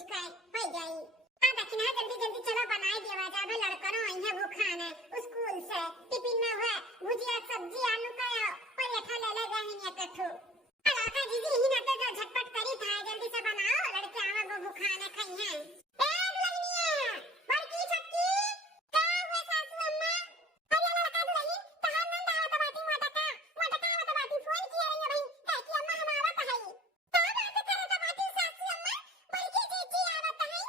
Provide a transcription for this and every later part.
कुछ काय हो जाई। आ दखना जल्दी जल्दी चलो बनाए देवा जाबे लड़कनो अइहे भूखाने स्कूल से टिफिन में हुआ भुजिया सब्जी आलू का पराठा ले ले गहिन एक ठो। अलाका दीदी ही ना तो झटपट करी था जल्दी से बनाओ लड़के आवे वो भूखाने खइहे। ए दुल्हनिया बड़की छोटकी का हुए सासू अम्मा अरे लड़का दुल्हन तहार नंद आवत बाटी मोटका आवत बाटी फोन किया रही है भाई का कि अम्मा हम आवत हई का बात करत बाटी सासू अम्मा बड़की जीजी आवत हई।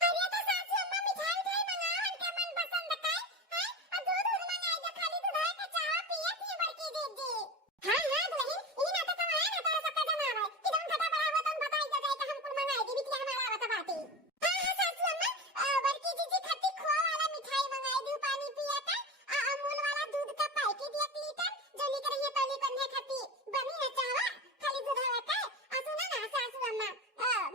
अरे तो सासू अम्मा मिठाई मंगावन के मन पसंद का है और दूध मंगाई दे खाली दूध है के चाह पिए थी बड़की जीजी। हां दुल्हन ई ना तो कमाए ना तारा सबका जमावे कि तुम फटा पड़ा हुआ तुम बताई दे कि हम कुल मंगाई दी बिटिया हमारा आवत बाटी। हां सासू अम्मा बड़की जीजी खट्टी खोआ वाला मिठाई मंगाई दी पानी पिया का अमूल वाला दूध का पैकेट 1 लीटर जो लिख रही है तौली करने खट्टी बनी ना चाहवा खाली दूध हवा का सुना ना सासू अम्मा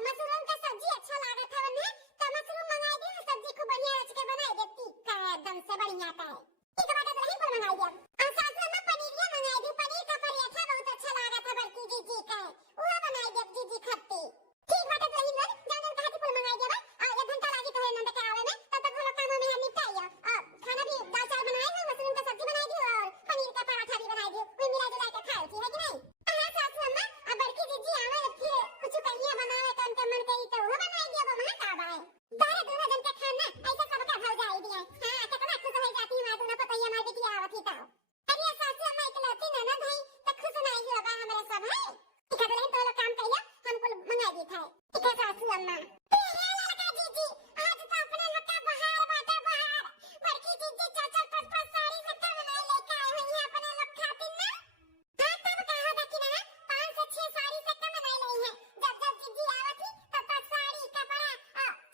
मशरूम का सब्जी अच्छा लागत है वरना तो मशरूम मंगाई दी सब्जी को बढ़िया रच के बनाई देती का एकदम से बढ़िया का है ठीक बात है नहीं कोई मंगाई दिया और सासू अम्मा पनीरिया मंगाई दी पनीर का पराठा बहुत अच्छा लागत है बड़की जीजी का वो बनाई दे जीजी खट्टी ठीक बात है नहीं लोग जान जान कहां कोई मंगाई देवा और 1 घंटा लागी तो है नंद के आवे में तब तक वो लोग काम में निपटाइयो और खाना भी दाल चावल बनाए हो मशरूम का सब्जी बनाई दी और पनीर का पराठा भी बनाई दी वो मिला जुला के खाओ ठीक है कि नहीं। हां सासू अम्मा अब बड़की जीजी आवे फिर कुछ कहिए बनावे कौन के मन कही तो वो बनाई दियो वो महा का बाए तारे दोनों जन के खाना ऐसा सबका भौ जाई दिया। हां कितना खुश हो जाती है मां पता ही हमारी बिटिया आवत ही तो अरे सासू अम्मा इकलौती ननद है तो खुश नहीं होगा हमारे सब है ठीक है तो लोग काम करियो हम कुल मंगा दी था ठीक है सासू अम्मा। लड़का जीजी आज तो अपने लोग का बहार बाटे बहार बड़की जीजी चाचा 5 साड़ी से कम नहीं लेके आए हैं ये अपने लोग खातिर ना। हां तब कहा था कि ना 5 से 6 साड़ी से कम नहीं ली है जब जब जीजी आवत थी तब साड़ी कपड़ा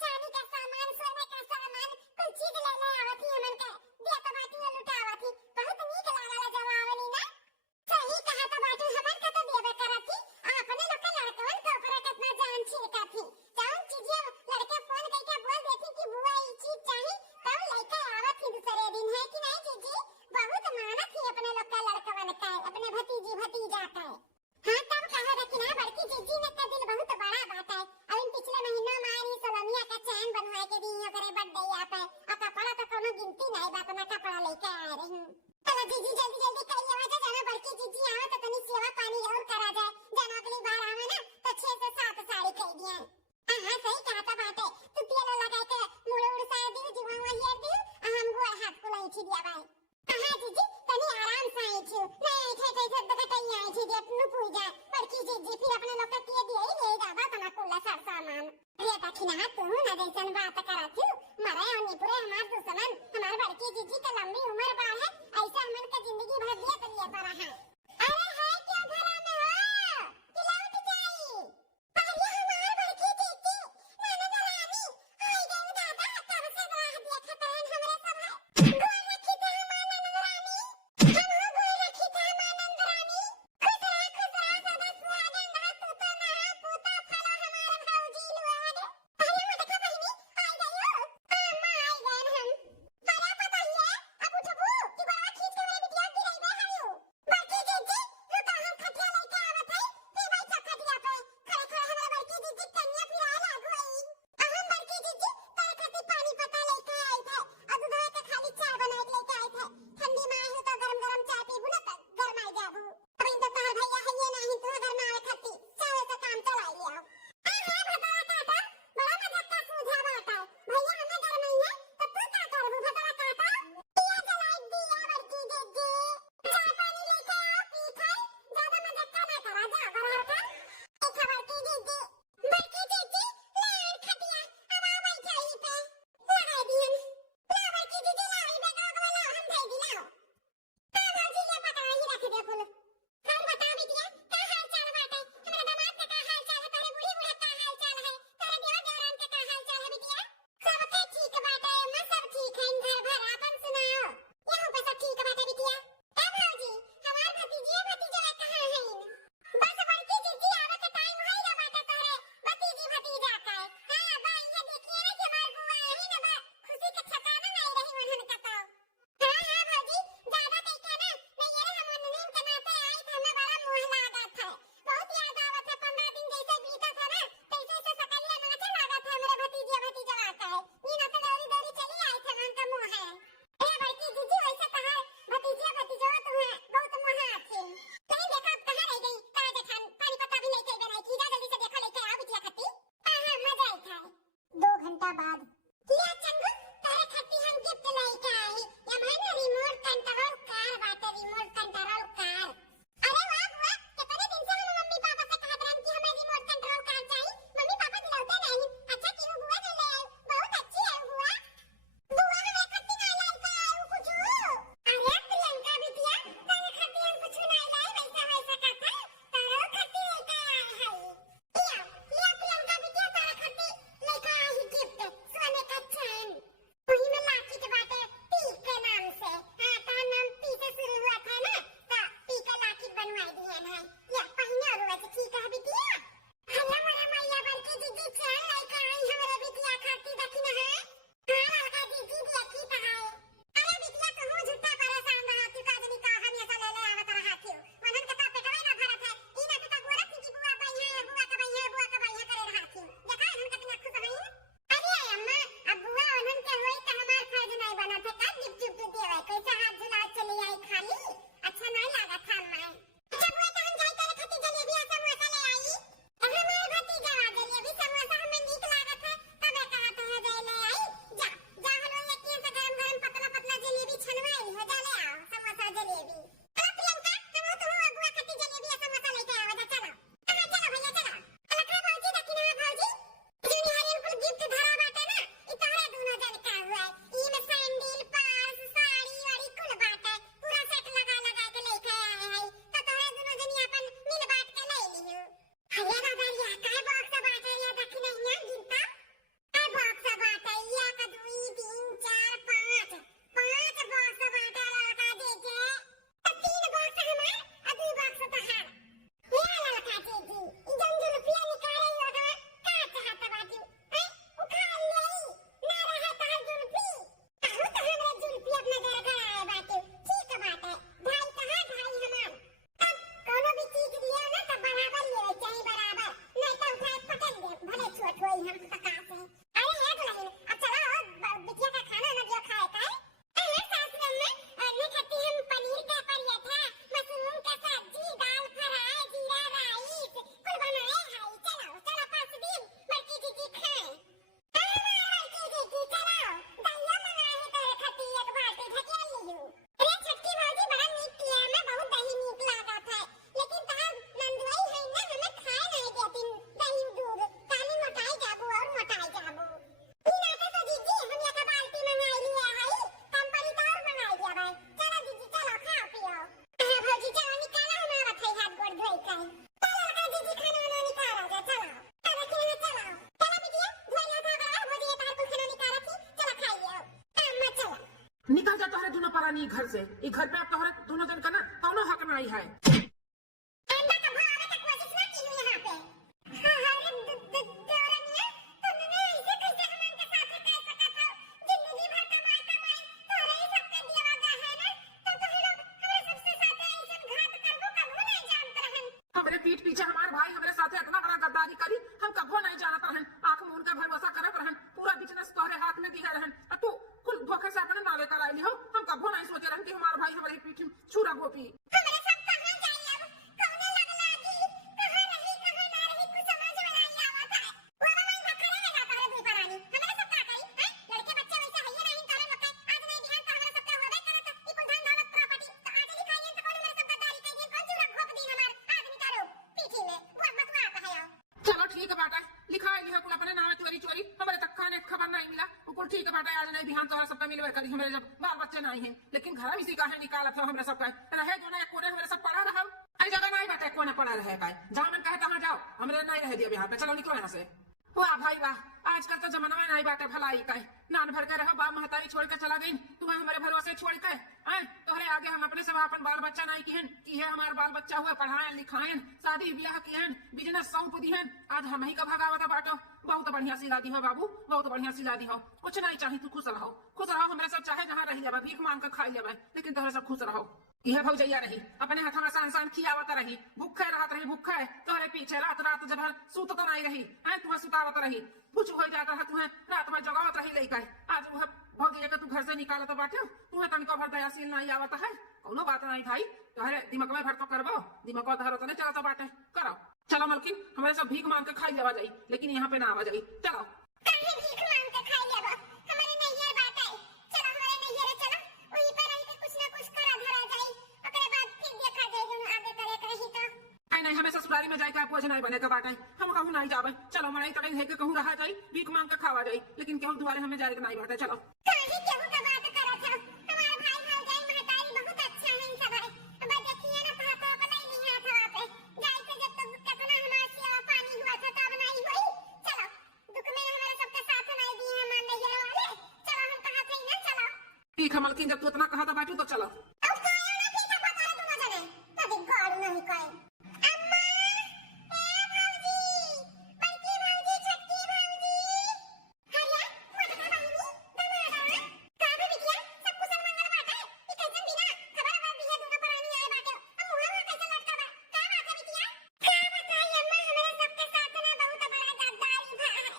चांदी का सामान सोने का सामान कुछ चीज ले ले आवत थी हमन के दिया तो बाटी लुटावत थी बहुत नीक लागला जब आवली ना सही कहा तो बाटी हमन का तो देबे करत थी अपने लोग का लड़कवन के ऊपर कितना जान छिड़का थी जान चीजें लड़के फोन करके बोल देती कि बुआ ये चीज चाहिए तब लेके आवत थी दूसरे दिन है कि नहीं जीजी बहुत मानत थी अपने लोग का लड़कवन का अपने भतीजी भतीजा का। हां तब कहा था कि ना बड़की जीजी ने का दिल बहुत बड़ा बात है अब इन पिछले महीनों में आई सोलमिया का चैन बनवाए के दियो करे बर्थडे आ पे आ कपड़ा तो कोनो गिनती नहीं बात ना कपड़ा लेके आ रही हूं चलो जीजी जल्दी जल्दी करिए आवा जाना बड़की जीजी आवे तो तनी सेवा पानी और करा जाए जन अगली बार आवे ना तो 6 से 7 साड़ी कह दिया। हां सही कहा था बात है तू तेल लगा के मुड़ उड़ सा दी जीवा हियर दी हम गो हाथ को लाई छी दिया भाई। हां जीजी तनी आराम से आई छी नहीं थे थे थे कटई आई छी दे नु पूजा बड़की जीजी फिर अपने लोग का के दिए ले दादा तना कुल्ला सब सामान रे दखिना तू ना जैसन बात करा थी मरे और पूरे हमार दुश्मन हमार बड़की जीजी का लंबी उम्र बा है ऐसा हमन का जिंदगी भर दिया तो लिए पर है। अरे है क्यों घरा में हो कि लौट जाई पहले हमार बड़की जीजी ननद रानी आई गई दादा कब से राह देखत रहन हमरे सब है गोल रखी थे हमार ननद रानी हम हो गोल रखी थे हमार ननद रानी खुश रह सदा सुहागन रह तू तो ना पूता फला हमार भौजी लुआ दे पहले मत का बहिनी आई करा नहीं घर से, ये घर पे अब तोहरे दोनों जन का ना कौनो हक नहीं है। अंडा का भाव का कोशिश ना की हूं यहां पे। हां हां रे देवरानिया, तुमने ऐसे कैसे हमन के साथ कह सकत हो? जिंदगी भर कमाई कमाई तोरे ही सबके दिया गा है ना, तो तुम लोग हमारे सबसे साथ ऐसे घात करबो कबो नहीं जानत रहन। हमरे पीठ पीछे हमारे भाई हमारे साथ इतना बड़ा गद्दारी करी, हम कबो नहीं जानत रहन। आंख मूंद के भरोसा करत रहन, पूरा बिजनेस तोहरे हाथ में दिया रहन, तू कुल धोखे से अपने नावे कराई हो। हम कबो नहीं सोचे रहन कि हमारे भाई हमारे पीठ में छुरा गोपी। हमारे सब कहां जाई अब? कौने लग लागी? कहां रही कहां ना रही कुछ समझ में नहीं आवत है। वो मन भखरे में जाता रे दुपरानी। हमारे सब का करी हैं? लड़के बच्चे वैसे है ही नहीं करे लोग के। आज नहीं ध्यान तो हमारे सबका होबे करत। ई कुल धन दौलत प्रॉपर्टी तो आज ही खाइए तो कौन हमारे सब गद्दारी कर दी, कौन चूरा घोप दी हमार आदमी करो पीठी में। वो बकवा आता है। चलो ठीक है बेटा, लिखा लिखा कुल अपने नाम चोरी चोरी हमारे तक खाने खबर नहीं मिला। कुल ठीक है बेटा, आज नहीं बिहान तो सबका मिलवे करी हमारे जब बाल बच्चे नहीं हैं, लेकिन घर इसी का है निकाला था हमारे सबका रहे जो ना एक कोने हमारे सब पड़ा रहा। ऐसी जगह नहीं बेटा कोने पड़ा रहे का, जहाँ मन कहे तहाँ जाओ, हमारे नहीं रह दिया यहाँ पे। चलो निकलो यहाँ से। वाह भाई वाह, आजकल तो जमाना में नहीं बाटे भलाई का, नान भर के रहो, बाप महतारी छोड़ के चला गई, तुम्हें हमारे भरोसे छोड़ के आए तोहरे आगे हम अपने सब अपन बाल बच्चा नहीं किहन कि है हमारे बाल बच्चा हुए पढ़ाएं लिखाएं शादी ब्याह किहन बिजनेस सौंप दिहन, आज हम ही का भगावता बाटो। बहुत बढ़िया सिला दी हो बाबू, बहुत बढ़िया सिला दी हो, कुछ नहीं चाहिए, तू खुश रहो, खुश रहो। हमारे सब चाहे जहाँ रही जाए भीख मांग कर खाई लेवे, लेकिन तोहरे सब खुश रहो। यह भौजैया रही अपने हाथ में सान सान खियावत रही, भूखे रहत रही, भूखे तोहरे पीछे रात रात जब सूत तो नहीं रही, तुम्हें सुतावत रही, कुछ हो जाता है तुम्हें रात में जगावत रही लेकर। आज वह भौजैया के तू घर से निकालत बाटे, तुम्हें तनिको भर दयाशील नहीं आवत है, कोनो बात नहीं भाई, तोहरे दिमाग में भर तो करबो, दिमाग धरो तो नहीं चलता बाटे, करो। चलो मलकिन, हमारे सब भीख मांग के खाई लेवा जाई, लेकिन यहाँ पे ना आवा जाई। चलो काहे भीख मांग के खाई लेबो? हमारे नैयर बात है। चलो हमारे नैयर चलो, वहीं पर रही के कुछ ना कुछ करा धरा जाई, ओकरे बाद फिर देखा जाई जो आगे करे के रही तो। नहीं हमें ससुराली में जाके पोज नहीं बने के बाटे, हम कहूँ नहीं जावे। चलो मड़ाई तड़ाई है के कहूँ रहा जाई, भीख मांग के खावा जाई, लेकिन केहू दुआरे हमें जाए नहीं बाटे। चलो काहे केहू का बात करत हो? हमारे भाई भौजाई महतारी बहुत अच्छा है इन सब है। अब देखिए ना भाता अपना ही नहीं हाथ पे जाई के जब तक कितना हमारे सेवा पानी हुआ था तब नहीं हुई। चलो दुख में हमारे सबके साथ नहीं दिए हम नैयर वाले। चलो हम कहा थे ना चलो ठीक है मलकिन, जब तू इतना कहा था बाटू तो चलो। अब तो आया ना फिर सब बता रहे तुम जने कभी गाड़ी नहीं कहे। अम्मा ए भौजी, बड़की भौजी, छटकी भौजी, हरिया मोटका बहिनी दमादा का भी बिटिया सब कुशल मंगल बाटे। ई कैसन बिना खबर खबर भी है दोनों प्राणी आए बाटे, अब मुंह में कैसे लटका बा? का बात है बिटिया? का बताई अम्मा, हमारे सबके साथ ना बहुत बड़ा गद्दारी भा है,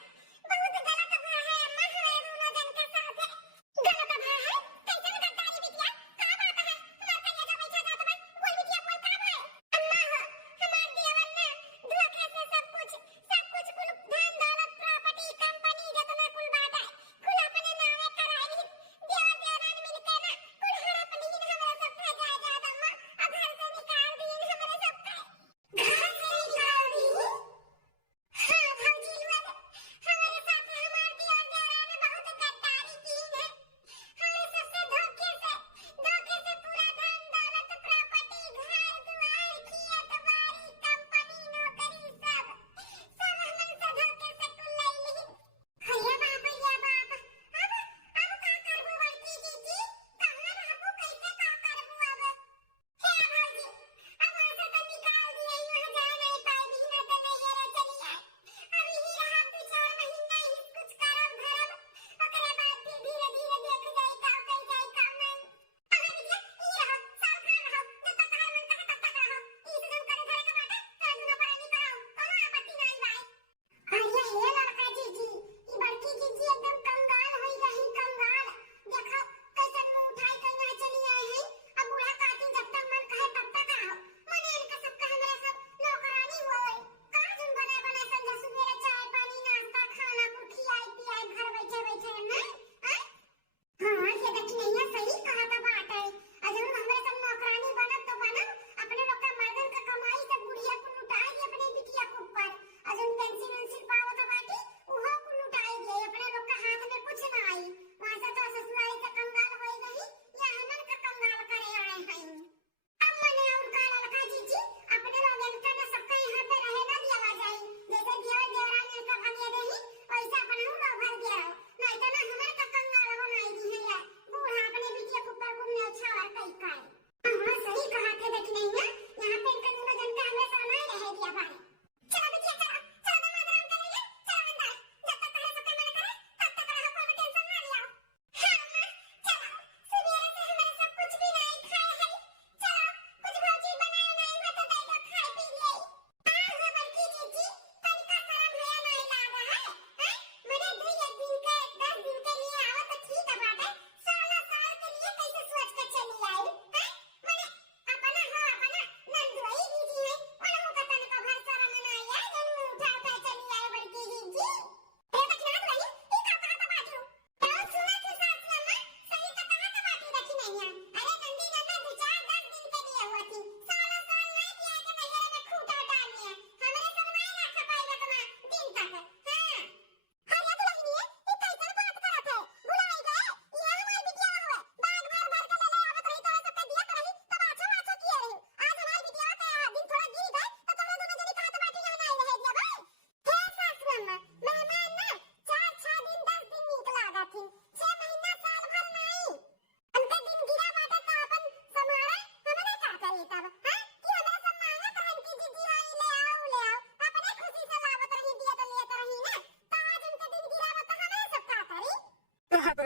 बहुत गलत भा है अम्मा, हमारे दोनों जन के साथ गलत भा है। कैसन गद्दारी बिटिया? का बात है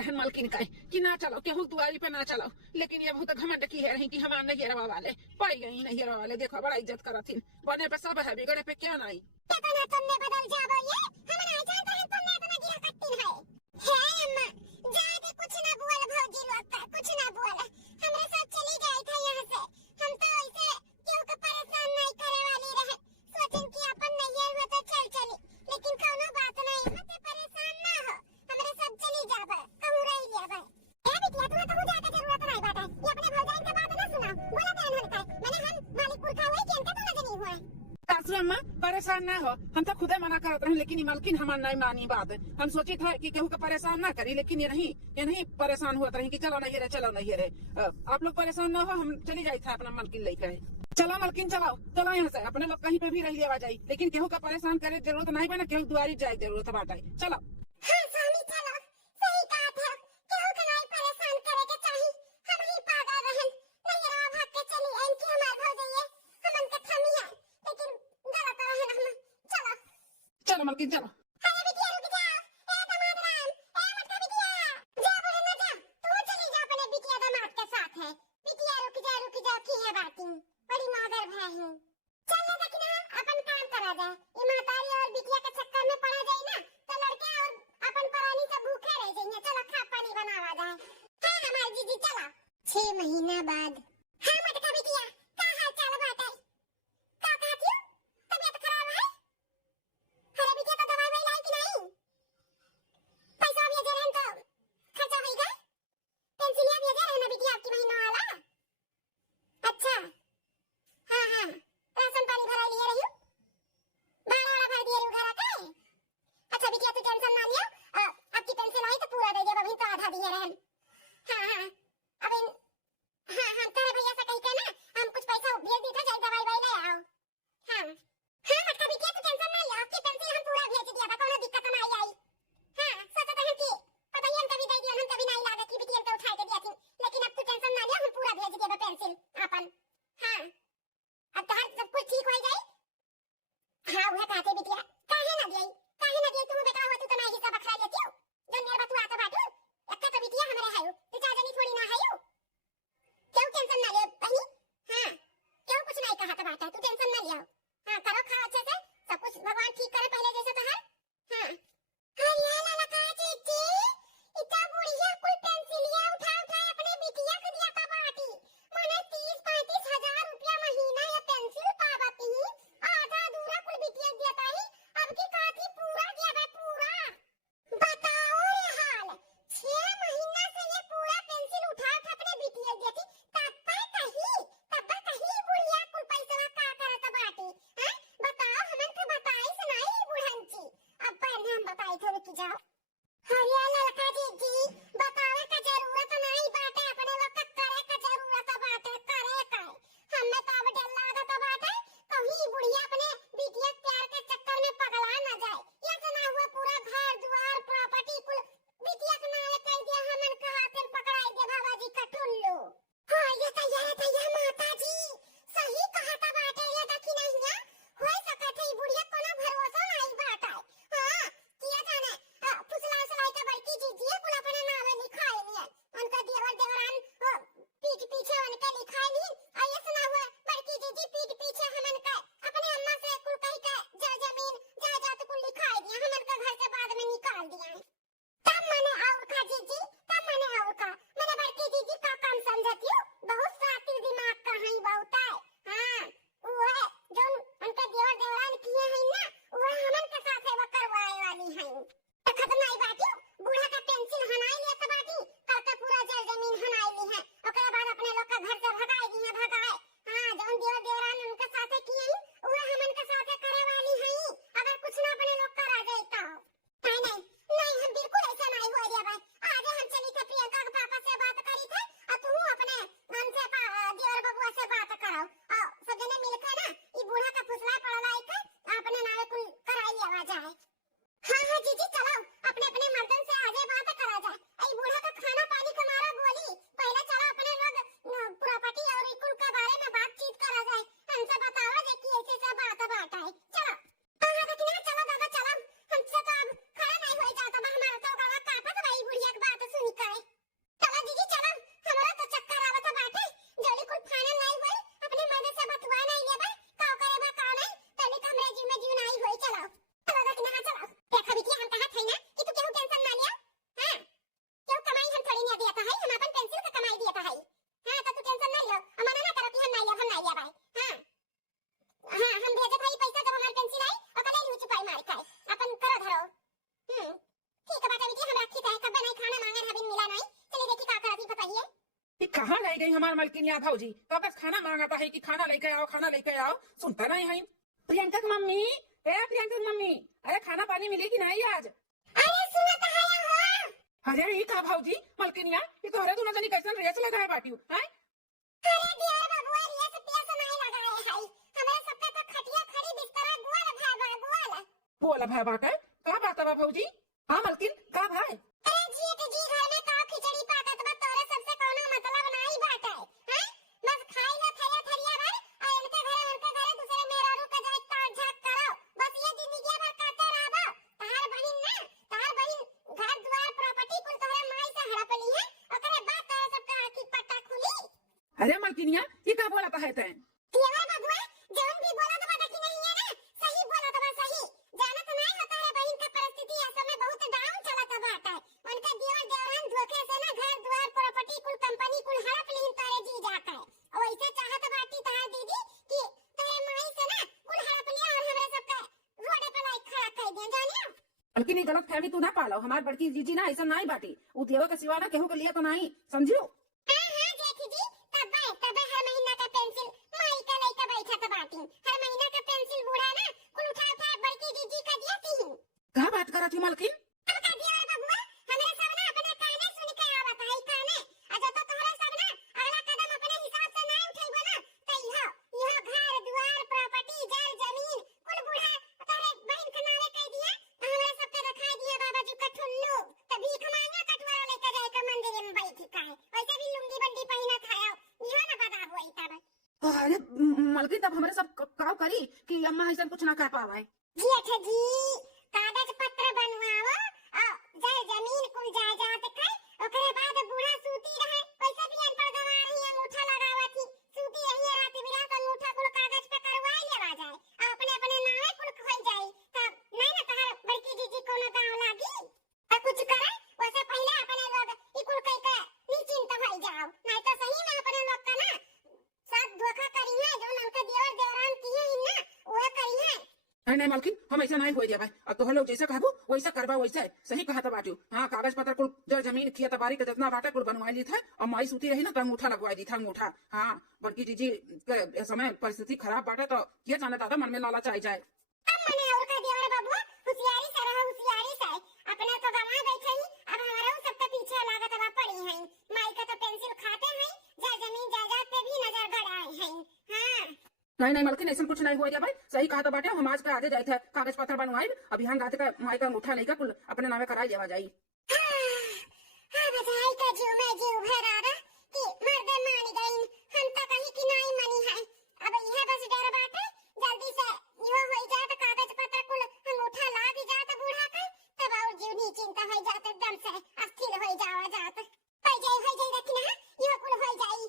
रहन मालकिन का कि ना चलो केहू दुआरी पे ना चलो, लेकिन ये बहुत घमंड की है रही कि हमार नहीं रवा वाले पाई गई नहीं रवा वाले, देखो बड़ा इज्जत करथिन, बने पे सब है बिगड़े पे क्यों नहीं। कितना तुमने बदल जाबो ये, हम नहीं जानते हैं तुमने इतना गिरा कट्टी है अम्मा जाके कुछ ना बोल भौजी लोग का, कुछ ना बोल, हमरे साथ चली गई था यहाँ से, हम तो ऐसे क्यों को परेशान नहीं करे वाली रहे, सोचन कि अपन नहीं हुआ तो चल चली, लेकिन कोनो बात नहीं, मत परेशान ना हो, हमरे सब चली जाबे कहूं रही लेबे। ए बिटिया तू कहूं जाके जरूरत नहीं बात है, ये अपने भौजाइन के बात ना सुनाओ, बोला बहन होता है मैंने हम मालिक पुरखा हुए कि इनका तो नजर नहीं हुआ है। सासू अम्मा परेशान ना हो, हम तो खुदे मना करत रहे, लेकिन मालकिन हमार नहीं मानी बात, हम सोची था कि केहू को परेशान ना करी, लेकिन ये नहीं परेशान हुआ रही कि चलो नहीं रे चलो नहीं रे, आप लोग परेशान ना हो, हम चली जाई था अपना मालकिन लेके। चलो मालकिन चलो चलो यहाँ से अपने लोग कहीं पे भी रह लेवा जाई, लेकिन केहू का परेशान करे जरूरत नहीं बना, केहू दुआरी जाए जरूरत बाटे, चलो। हाँ स्वामी चलो, सही कहा था, केहू के नहीं परेशान करे के चाही, हम ही पागल रहन, नहीं रवा भाग के चली आइन की हमार भौजाइए, हमन के थमी है, लेकिन गलत रहन हम, चलो। चलो मालकिन चलो। अरे बिटिया रुक जा, ए दामाद राम, ए मटका बिटिया, जा बोले ना जा, तू चली जा अपने बिटिया दामाद के साथ है, बिटिया रुक जा की है बाती, बड़ी मागर भय है, चल ना देखना अपन काम करा जाए, ये महतारी और बिटिया के चक्कर में पड़ा जाए ना, तो लड़के और अपन परानी से भूखे रह जाएंगे, चलो खा पानी बनावा जाए, हाँ हमारी जीजी चलो। 6 महीना बाद, हाँ मटका बिटिया, का हाल चाल बात है, का कहती हो, तबीयत खराब है, अरे बिटिया तो दवाई वही लाई कि नहीं, पैसा भी दे रहे तो खर्चा होएगा, पेंसिलिया भी दे रहे ना बिटिया आपकी महीना वाला, अच्छा हाँ हाँ राशन पानी भरा लिए रही हूँ, भाड़ा वाड़ा भर दिए घर आके, अच्छा बिटिया तू टेंशन ना लियो, आपकी पेंशन आई तो पूरा दे देब, अभी तो आधा दिए रहे, हाँ हाँ अब हाँ तेरे भैया से कही के ना हम कुछ पैसा भेज दी था, जाई दवाई वही ले आओ, हाँ हाँ मटका बिटिया तू टेंशन ना लियो, आपकी पेंशन हम पूरा भेज दिया था, कोनो दिक्कत नहीं आई, हाँ सोचा था कि पता ही हम कभी दे दिया, हम कभी नहीं लागे कि बिटिया के उठा के दिया थी, लेकिन अब तू टेंशन ना लियो, हम पूरा भेज देब पेंशन अपन, हाँ अब तहार सब कुछ ठीक हो जाए, हाँ वह कहते बिटिया काहे ना दिए तू बेटा हो, तू तो नहीं हिस्सा बखरा लेती हो, जो मेरे बतू आता बाटू, अक्का तो बिटिया हमारे है, तू चाचनी थोड़ी ना है, क्यों टेंशन ना ले बहनी, हाँ क्यों कुछ नहीं कहा था बात है, तू टेंशन ना लियो, हाँ करो खाओ अच्छे से, सब कुछ भगवान ठीक करे पहले जैसे तो है, हाँ अरे लाला का चीची इतना बुढ़िया कोई पेंसिलिया उठा अपने बिटिया को दिया था बाटी, माने 30-35 हजार रुपया महीना ये पेंसिल पावती, आधा अधूरा कुल बिटिया दिया था ही, अब की काठी पूरा दिया है पूरा, बताओ ये हाल, 6 महीना से ये पूरा पेंसिल उठा अपने बिटिया दिया थी, तब कहीं बुढ़िया कुल पैसा का करत बाटी, हैं बताओ हमन के बताई सुनाई बुढ़ंची, अब पहले हम बताई थे रुक जाओ, हरिया ललका जी बतावे का जरूरत नहीं बाटे, अपने लोग का करे का जरूरत बाटे, करे का हमें तो अब डर लागत बाटे, कहीं बुढ़िया अपने बिटिया प्यार के चक्कर में कहाँ रह गई हमार मलकिनिया भौजी? कब बस खाना मांगता है कि खाना लेके आओ, खाना लेके आओ, सुनता नहीं है। प्रियंका की मम्मी, प्रियंका की मम्मी, अरे खाना पानी मिलेगी नहीं आज? अरे सुनत है हो? अरे ये का भौजी मलकिनिया, ये तोहरे दोनों जनी कैसन रेस लगा है बाटी है? अरे दियार बबुआ ये सब पैसा नहीं लगाए है, हमारे सबका तो खटिया खड़ी बिस्तरा गोल भाई गोल बोला भाई बाटे का बात है भौजी? हाँ मलकिन का भाई? अरे जीत जी घर में का खिचड़ी पाकत बा, तोरे सबसे कोनो मतलब नहीं बाटे हैं? बस खाई लो थरिया थरिया भर और इनके घरे दूसरे मेहरारू का जाए ताक झाक करो, बस ये जिंदगी भर काटे रहबो। तहार बहिन घर द्वार प्रॉपर्टी कुल तोरे माई से हड़प ली है, ओकरे बाद तोरे सबका आखी पट्टा खुली। अरे मलकिनिया ये का बोला है तैं? दियार बबुआ जौन भी बोला तो बात की नहीं है ना, सही बोला तो सही जानत नहीं होता है। बहन का परिस्थिति इस समय बहुत डाउन चलत बाटे, उनका दियोर देवरान धोखे से ना घर द्वार प्रॉपर्टी कुल कंपनी कुल हड़प लीन तारे जी जाता है, और ऐसे चाहत बाटी तहार दीदी कि तारे माई से ना कुल हड़प लिया और हमरे सबका रोड पे लाई खड़ा कर दिया जानियो। मलकिन गलत फहमी तू ना पालो, हमार बड़की जीजी ना ऐसा नहीं बाटी, उ देवा के सिवा ना केहू के लिए तो नहीं, समझियो? हां जेठी जी तबे हर महीना का पेंसिल माई का लइका बैठा तो बाटी, हर महीना का पेंसिल बूढ़ा ना कुल उठा बड़की जीजी का दिया थी। का बात करत थी मलकिन? अब का दिया बबुआ हमरे सब ना अपने काने सुन के आवत है काने, आ जो तो तोहरे सब ना अगला कदम अपने हिसाब से ना उठेबो ना त इहो घर द्वार प्रॉपर्टी जल जमीन कुल बूढ़ा तोरे बहन के नावे कह दिया, हमरे सब पे रखा दिया बाबा जी का ठुल्लू त भीख मांगा कटवारा लेके जाए के मंदिर में बैठी का है, वैसे भी लुंगी बड्डी पहिना खाया इहो ना बदाबो ई तब। अरे मलकिन तब हमरे सब काव करी कि अम्मा ऐसा कुछ ना कह पावे। जी अच्छा जी कागज पत्र बनवाओ और जल जमीन कुल जायदाद कर, ओकरे बाद बूढ़ा सूती रहे, वैसे भी अनपढ़ गवार ही अंगूठा लगावा थी, सूती रही रात बिरात अंगूठा कुल कागज पे करवाई लेवा जाए और अपने अपने नामे कुल खोल जाए, तब नहीं ना कहा बड़की जीजी कोनो गांव लागी और कुछ करे, वैसे पहले अपने लोग ई कुल कह के निश्चिंत भई जाओ, नहीं तो सही में अपने लोग का ना साथ धोखा करी है, जो उनका दियोर देवरान किए ही ना वो करी है। नहीं मलकिन हम ऐसा नहीं हो जाए, अब तो लोग जैसा कहबो वैसा करबा, वैसा सही कहा था बाटू। हाँ कागज पत्र कुल जल जमीन खेत बाड़ी के जितना बाटे कुल बनवा ली था, और माई सूती रही ना तो अंगूठा लगवा दी था अंगूठा। हाँ बड़की जीजी के समय परिस्थिति खराब बाटे तो ये जाने दादा मन में लालच आई जाए। अब मने और का देवर बाबू होशियारी से रहो, होशियारी से अपने तो गवा बैठे ही, अब हमारा सबका पीछे लागत बा पड़ी है, माई का तो पेंसिल खाते हैं, जल जमीन जायदाद पे भी नजर गड़ाए हैं। हां नहीं मलकिन ऐसा कुछ नहीं हो जाए भाई, सही कहा तो बाटे, हम आज के आधे जाए थे कागज पत्र बनवाए, अब यहाँ रात का माई का अंगूठा लेकर कुल अपने नामे कराई देवा जाई। हां बधाई का जीव में जीव भरा रहा कि मर्दे मान गई, हम तो कहीं कि नहीं मनी है, अब यह बस डर बाटे जल्दी से यो हो जाए तो कागज पत्र कुल अंगूठा लाग जाए बूढ़ा का, तब और जीव नी चिंता हो जाते एकदम से अस्थिर हो जावा जात हो जाए रखना यो कुल हो जाई,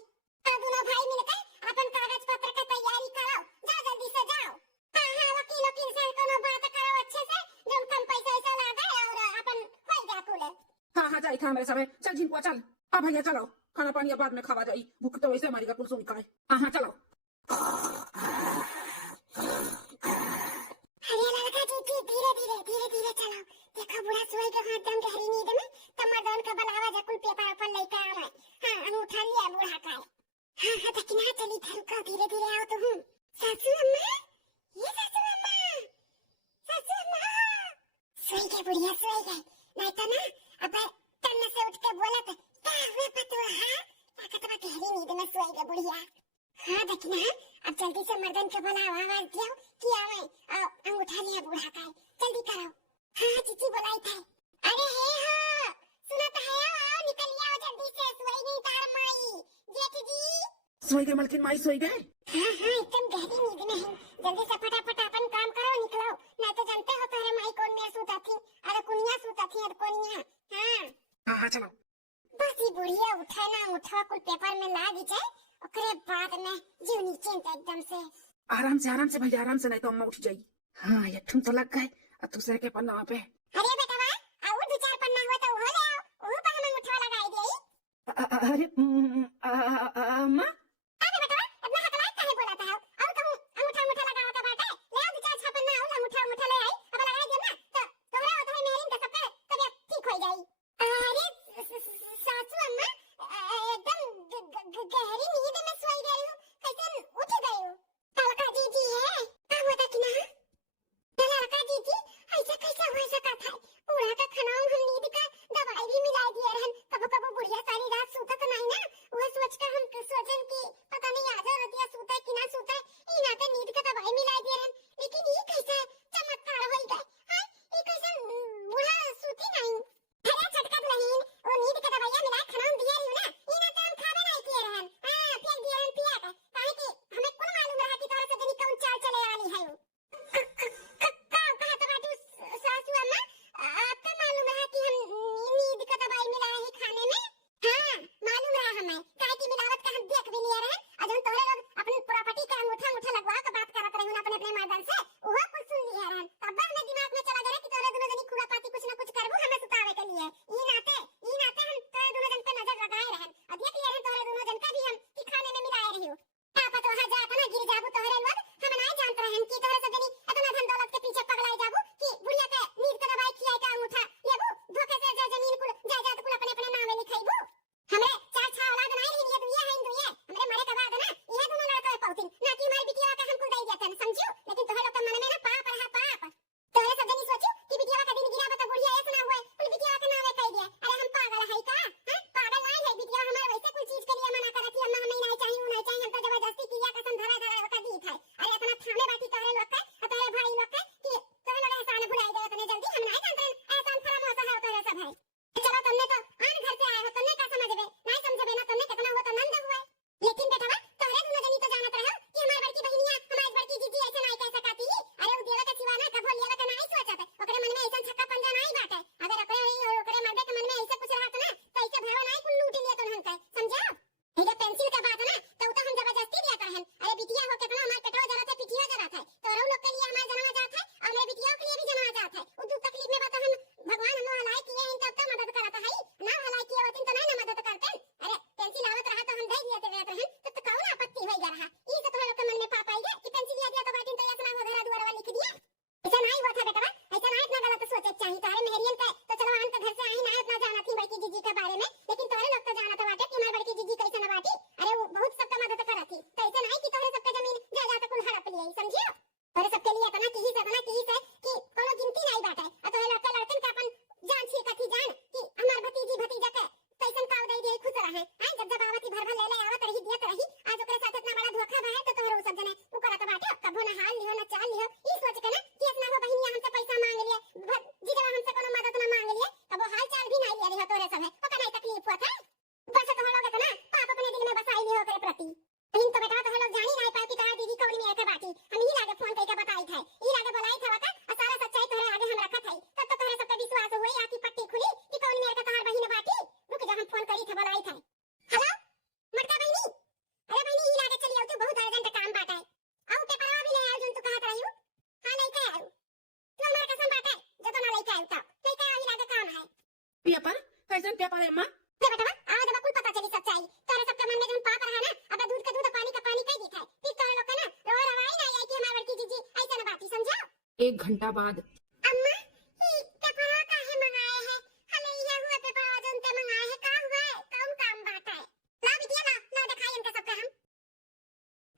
अब दोनों भाई मिलकर अपन कागज पत्र का तैयारी करो, जाओ जल्दी से जाओ। हां वकील से कोनो बात करो अच्छे से, जो कम पैसा ऐसा लागे और अपन हो जा कुल। हाँ जाई था हमारे सब, चल झिनकुआ चल, अब भैया चलो खाना पानी बाद में खावा जाई, भूख तो वैसे हमारी का कुल सुन का है। हाँ चलो। अरे लड़का जी धीरे चलो, देखो बुढ़ा सोए के हाथ दम गहरी नींद में तमदन का बलावा जकुल पेपर अपन लेके आवे। हां अंगूठा लिया बूढ़ा का। हां तो किना चली धरुका धीरे आओ तो हूं। सासू अम्मा, ये सासू अम्मा सोई के बुढ़िया सोई गई, नहीं तो ना अब तन्ने से उठ के बोला तो क्या हुआ पतुआ, ताकत में गहरी नींद में सोई के बुढ़िया। हां देखना अब जल्दी से मर्दन के बुलाओ, आवाज दियो कि आवे, अंगूठा लिया बूढ़ा का, जल्दी करो। हां चीची बुलाई था, अरे हे हो सुना तो है, आओ निकल आओ जल्दी से, सोई नहीं तार माई जेठ जी। सोई गए मलकिन, माई सोई गए। हां एकदम गहरी नींद में है, जल्दी से फटाफट अपन काम करो, निकलो, नहीं तो जानते हो तारे माई कौन में सूता थी, अरे कुनिया सूता थी, अरे कोनिया। हां चलो। बस ये बुढ़िया उठा ना उठा कुल पेपर में लाग जाए, ओकरे बाद में जीव नीचे एकदम से आराम से भैया आराम से, नहीं तो अम्मा उठ जाएगी। हाँ ये ठुम तो लग गए, अब दूसरे के पन्ना पे। अरे बेटा और दो चार पन्ना हुआ तो हो ले आओ, वो पर हम उठवा लगाई देई। अरे अम्मा, अरे बेटा अपना हकलात काहे बोलाता है, और कहूं अंगूठा लगावा तो बाटे, ले आओ दो चार छह पन्ना और अंगूठा ले आई, अब लगाई दे ना तो तोहरा उधर मेरी का सबके तबीयत ठीक हो जाई। अरे सासू अम्मा एकदम खोल लिया का नहीं सोचत ओकरे मन में ऐसा छक्का पंजा नहीं बाटे अगर ओकरे मर्दे के मन में ऐसे कुछ रहत ना तो ऐसे भरवा नहीं कुल लूट लिया तो हम कहे समझा ये पेंसिल का बात है ना तो हम जबरदस्ती दिया करहन अरे बिटिया हो कितना हमार पेटवा जरा था पिटिया जरा था तो रऊ लोग के लिए हमार जना जात है और मेरे बिटिया के लिए भी जना जात है वो दुख तकलीफ में बात हम भगवान हम हलाई किए हैं तब तो मदद करता है ना हलाई किए होतिन तो नहीं ना मदद करते अरे पेंसिल आवत रहा तो हम दे दिए रहते हैं तो कौन आपत्ति होई जा रहा ई तो लोग के मन में पाप आई गया कि पेंसिल दिया तो बाटिन तो ऐसा ना घर दुआर वाला लिख दिया ऐसा नहीं हुआ था बेटा ऐसा नहीं इतना गलत सोचे चाहिए तारे मेहरियन का तो चलो हम तो घर से आई ना इतना जाना थी बड़की जीजी के बारे में लेकिन तोरे लोग तो जाना तो बाटे कि हमारी बड़की जीजी कैसे ना बाटी अरे वो बहुत सबका मदद करा थी तो ऐसा नहीं कि तोरे सबका जमीन जायदाद कुल हड़प लिए समझियो तोरे सबके लिए तना की से कि कोनो गिनती नहीं बाटे और तोरे लोग के लड़कन का अपन जान छिड़का थी जान कि हमार भतीजी भतीजा के कैसन काव दे दे खुश रहे हैं जब आवती भर भर ले आवत रही दियत रही आज ओकरे साथ इतना बड़ा धोखा भए तो तोहरो सब जने उ करत बाटे कबो ना हाल लियो ना चाल लियो ई सोच के ना कि इतना हो बहिनिया हमसे पैसा मांग लिए जीजा हमसे कोनो मदद ना मांग लिए कबो हाल चाल भी नहीं लिया तोरे सब है ओका नहीं तकलीफ हुआ था बस तो लोग इतना पाप अपने दिल में बसाई लियो ओकरे प्रति लेकिन तो बेटा तो लोग जानी नहीं पाए कि तारा दीदी कौन मेरे के बाटी हम ही लागे फोन करके बताई थे ई लागे बुलाई था का और सारा सच्चाई तोरे आगे हम रखत है तब तो तोरे सबका विश्वास हुई आकी पट्टी खुली कि कौन मेरे के तोहर बहिन बाटी रुक जा हम फोन करी थे बुलाई थे हेलो मटका बहिनी अरे बहिनी ई लागे चली आओ तू बहुत अर्जेंट काम बाटा है आओ पेपरवा भी ले आओ जोन तू कहत रही हां नहीं के आओ तू हमार कसम बाटा जो तो ना लेके आओ तब नहीं के आई लागे काम है पेपर कैसन पेपर है मां ले बेटा आज अब कुल पता चली सच्चाई तोरे सबके मन में जो पाप रहा ना अब दूध का दूध पानी का पानी कह दिखाए फिर तोरे लोग का ना रो रवाई नहीं आई कि हमारी बड़की जीजी ऐसा ना बाती समझाओ 1 घंटा बाद अम्मा ये पेपरवा काहे मंगाए हैं हले ये हुआ पेपरवा जो उनते मंगाए हैं का हुआ है कौन काम बात है ला बिटिया ला दिखाई इनका सबका हम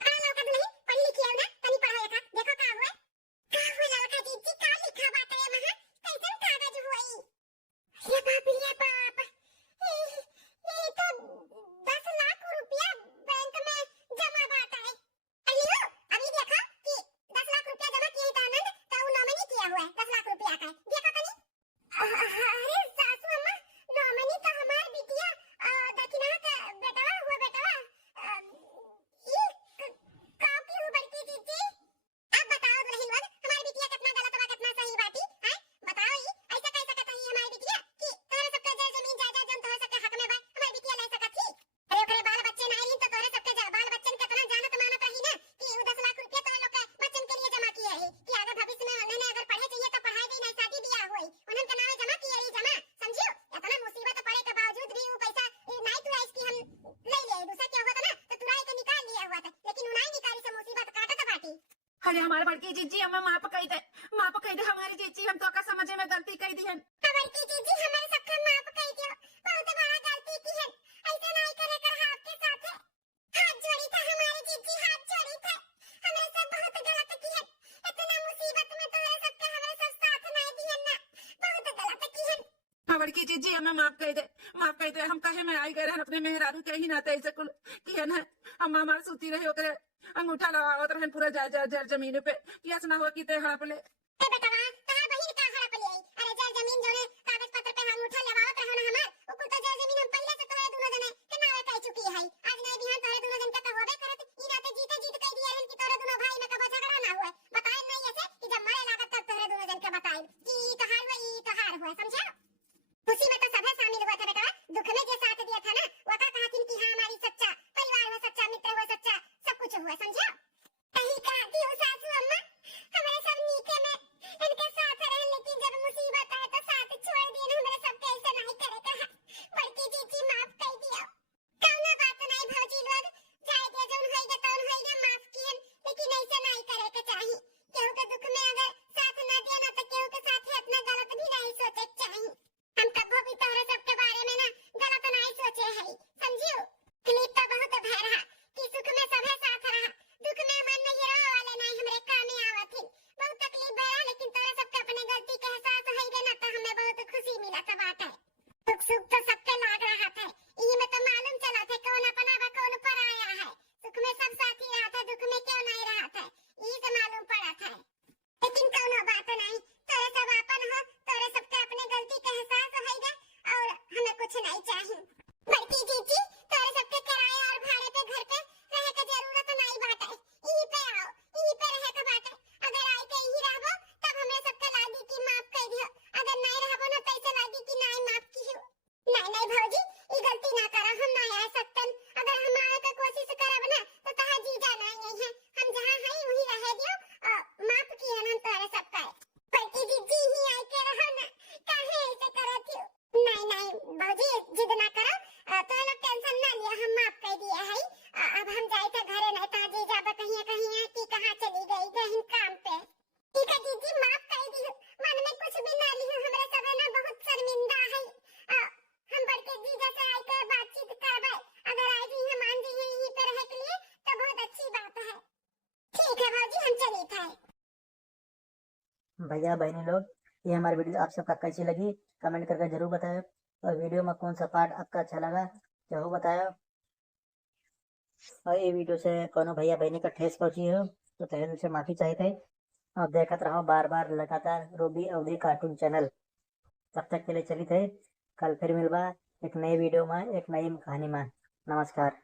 अरे लो का नहीं पढ़ लिखी है ना तनी पढ़ाया का देखो का हुआ लड़का जीजी का लिखा बात है महा कैसन कागज हुई ये बाप ये तो 10 लाख रुपया बैंक में जमा बात है अलियो अभी देखो कि 10 लाख रुपया जमा किए तो आनंद तो वो नॉमिनी किया हुआ है 10 लाख रुपया का देखो तनी अरे सासू अम्मा नॉमिनी तो हमार बिटिया दक्षिणा का बेटा हुआ ये काकी हुआ बड़की जीजी अब बताओ दुल्हन लोग हमारी बिटिया कितना गलत बा कितना सही बाटी है बताओ ये ऐसा कैसे कहता है हमारी बिटिया कि तोरे सबका जमीन जायदाद जम तोरे सबके हक में बा हमारी बिटिया ले सकत थी अरे ओकरे बाल बच्चे नहीं रही तो तोरे सबके बाल बच्चन कितना जानत मानत रही ना कि वो 10 लाख रुपया तोरे लोग के बच्चन के लिए जमा किए है कि आगे भविष्य में उन्होंने अगर पढ़े चाहिए तो पढ़ाई भी नहीं शादी ब्याह हुई उन्होंने के नामे जमा किए ही जमा समझियो इतना मुसीबत पड़े के बावजूद भी वो पैसा नहीं तू इसकी हम ले लिए दूसरा क्या हुआ था ना तो तुराई के निकाल लिया हुआ था लेकिन उन्हें निकाली से मुसीबत काटत बाटी अरे हमारे बड़की जीजी हमें माफ कही दे हमारी जीजी हम तो का समझे में गलती कही दी है बड़की जीजी हमारे सबका माफ कर दियो बहुत बड़ा गलती की है ऐसा नहीं करे कर आपके साथ हाथ जोड़ी था हमारी जीजी हाथ जोड़ी था हमरे सब बहुत गलत की है इतना मुसीबत में तो सबका हमारे सब साथ नहीं दिए ना बहुत गलत की है बड़की जीजी हमें माफ कही दे हम कहे में आई गए रहन अपने मेहरारू के ही नाते ऐसे कुल किए न हम हमार सूती रही ओकरे अंगूठा लगावत रहन पूरा जर जमीन पे कियास ना हो कि ते हड़प ले ए बेटा तहार बहिन का हड़प ले अरे जर जमीन जोने कागज पत्र पे हम उठा लगावत रहन हमार ओ कुल तो जर जमीन हम पहले से तोरे दोनों जने के नावे कह चुकी है आज नहीं बिहान तोरे दोनों जन का होबे करत ई राते जीत कह दिया रहन कि तोरे दोनों भाई में कबो झगड़ा ना हुए बताए नहीं ऐसे कि जब मरे लागत तब तोरे दोनों जन के बताए कि ई तोहार हुआ समझा खुशी में तो सभी शामिल हुआ था बेटा दुख में जो साथ दिया था ना वो का कहा कि हां हमारी सच्चा परिवार हुआ सच्चा मित्र हुआ सच्चा सब कुछ हुआ समझा कहीं कहा कि सासू अम्मा हमारे सब नीचे में भैया बहनी लोग, ये हमारी वीडियो आप सबका कैसी लगी कमेंट करके जरूर बताएं। और वीडियो में कौन सा पार्ट आपका अच्छा लगा जरूर बताएं। और ये वीडियो से कोनो भैया बहनी का ठेस पहुंची हो तो तहे दिल से माफी चाहिए। और देखते रहो बार बार लगातार रूबी अवधि कार्टून चैनल। तब तक के लिए चली थे, कल फिर मिलवा एक नई वीडियो में एक नई कहानी में। नमस्कार।